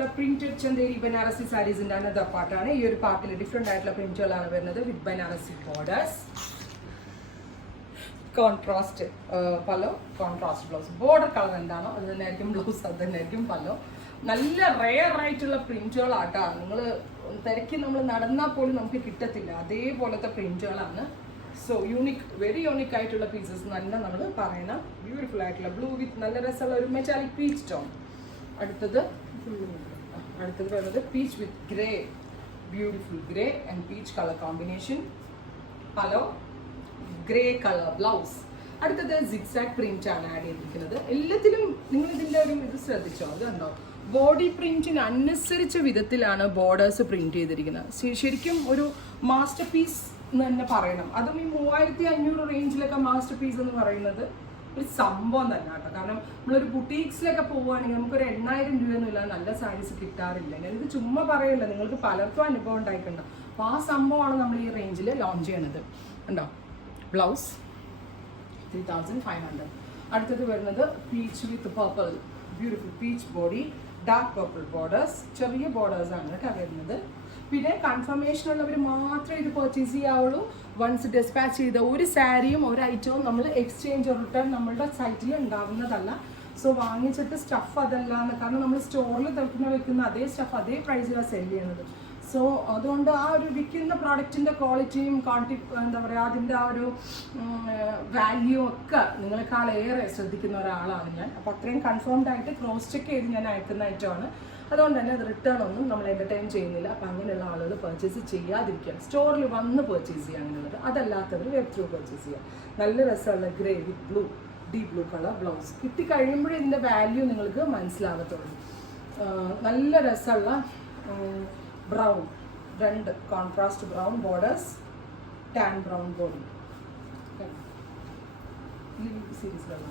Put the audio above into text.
ആയിട്ടുള്ള പ്രിന്റഡ് ചന്ദേരി ബനാറസി സാരീസിന്റെ അനദർ പാർട്ടാണ്. ഈ ഒരു പാർട്ടിൽ ഡിഫറെന്റ് ആയിട്ടുള്ള പ്രിന്റുകളാണ് വരുന്നത് with Banarasi borders. Contrast pallu, contrast blouse. Border colour എന്താണോ അത് തന്നെ ആയിരിക്കും ബ്ലൗസ്, അത് തന്നെ ആയിരിക്കും പല്ലോ. നല്ല റെയർ ആയിട്ടുള്ള പ്രിന്റുകളാട്ടാ. നിങ്ങൾ തിരക്കി നമ്മൾ നടന്നാൽ പോലും നമുക്ക് കിട്ടത്തില്ല, അതേപോലത്തെ പ്രിന്റുകളാണ്. സോ യൂണിക്, വെരി യൂണിക് ആയിട്ടുള്ള പീസസ് തന്നെ നമ്മൾ പറയുന്ന ബ്യൂട്ടിഫുൾ ആയിട്ടുള്ള ബ്ലൂ വിത്ത് നല്ല രസമുള്ള ഒരു മെറ്റാലിക് പീച്ച് ടോൺ. അടുത്തത് വരുന്നത് peach with grey, beautiful grey and peach colour combination. പലോ grey colour blouse. അടുത്തത് സിഗ്സാഗ് പ്രിന്റ് ആണ് ആഡ് ചെയ്തിരിക്കുന്നത്. എല്ലാത്തിലും നിങ്ങൾ ഇതിൻ്റെ ഒരു ഇത് ശ്രദ്ധിച്ചോ, അത് കണ്ടോ, ബോഡി പ്രിന്റിന് അനുസരിച്ച വിധത്തിലാണ് ബോർഡേഴ്സ് പ്രിന്റ് ചെയ്തിരിക്കുന്നത്. ശരിക്കും ഒരു മാസ്റ്റർ പീസ് എന്ന് തന്നെ പറയണം. അതും ഈ 3500 റേഞ്ചിലൊക്കെ മാസ്റ്റർ പീസ് എന്ന് പറയുന്നത് ഒരു സംഭവം തന്നെ കേട്ടോ. കാരണം നമ്മളൊരു ബുട്ടീക്സിലൊക്കെ പോവുകയാണെങ്കിൽ നമുക്കൊരു 8000 രൂപയൊന്നുമില്ല നല്ല സാരീസ് കിട്ടാറില്ല. ഞാനിത് ചുമ്മാ പറയില്ല, നിങ്ങൾക്ക് പലർക്കും അനുഭവം ഉണ്ടായിട്ടുണ്ട്. അപ്പോൾ ആ സംഭവമാണ് നമ്മൾ ഈ റേഞ്ചിൽ ലോഞ്ച് ചെയ്യണത്. ഉണ്ടോ, ബ്ലൗസ് 3500. അടുത്തത് വരുന്നത് പീച്ച് വിത്ത് purple, beautiful peach body, dark purple borders. ചെറിയ ബോർഡേഴ്സ് ആണ് കേട്ടോ വരുന്നത്. പിന്നെ കൺഫർമേഷൻ ഉള്ളവർ മാത്രമേ ഇത് പർച്ചേസ് ചെയ്യാവുള്ളൂ. വൺസ് ഡിസ്പാച്ച് ചെയ്ത ഒരു സാരിയും ഒരു ഐറ്റവും നമ്മൾ എക്സ്ചേഞ്ച് റിട്ടേൺ നമ്മളുടെ സൈറ്റിൽ ഉണ്ടാവുന്നതല്ല. സോ വാങ്ങിച്ചിട്ട് സ്റ്റഫ് അതല്ല എന്ന്, കാരണം നമ്മൾ സ്റ്റോറിൽ വെക്കുന്ന അതേ സ്റ്റഫ് അതേ പ്രൈസിലാണ് സെല് ചെയ്യുന്നത്. സോ അതുകൊണ്ട് ആ ഒരു വിൽക്കുന്ന പ്രോഡക്റ്റിൻ്റെ ക്വാളിറ്റിയും എന്താ പറയുക, അതിൻ്റെ ആ ഒരു വാല്യൂ ഒക്കെ നിങ്ങളെക്കാളേറെ ശ്രദ്ധിക്കുന്ന ഒരാളാണ് ഞാൻ. അപ്പോൾ അത്രയും കൺഫേംഡ് ആയിട്ട് ക്രോസ് ചെക്ക് ചെയ്ത് ഞാൻ അയക്കുന്ന ഐറ്റമാണ്. അതുകൊണ്ട് തന്നെ അത് റിട്ടേൺ ഒന്നും നമ്മൾ എൻ്റർടൈൻ ചെയ്യുന്നില്ല. അപ്പം അങ്ങനെയുള്ള ആളുകൾ പർച്ചേസ് ചെയ്യാതിരിക്കുക, സ്റ്റോറിൽ വന്ന് പർച്ചേസ് ചെയ്യുക അങ്ങനെയുള്ളത്. അതല്ലാത്തവർ വെബ് ത്രൂ പർച്ചേസ് ചെയ്യുക. നല്ല രസമുള്ള grey with blue, deep blue colour blouse കിട്ടിക്കഴിയുമ്പോഴേ ഇതിൻ്റെ വാല്യൂ നിങ്ങൾക്ക് മനസ്സിലാകത്തുള്ളൂ. നല്ല രസമുള്ള ബ്രൗൺ, രണ്ട് contrast brown borders, tan brown body. സീരീസിലുള്ള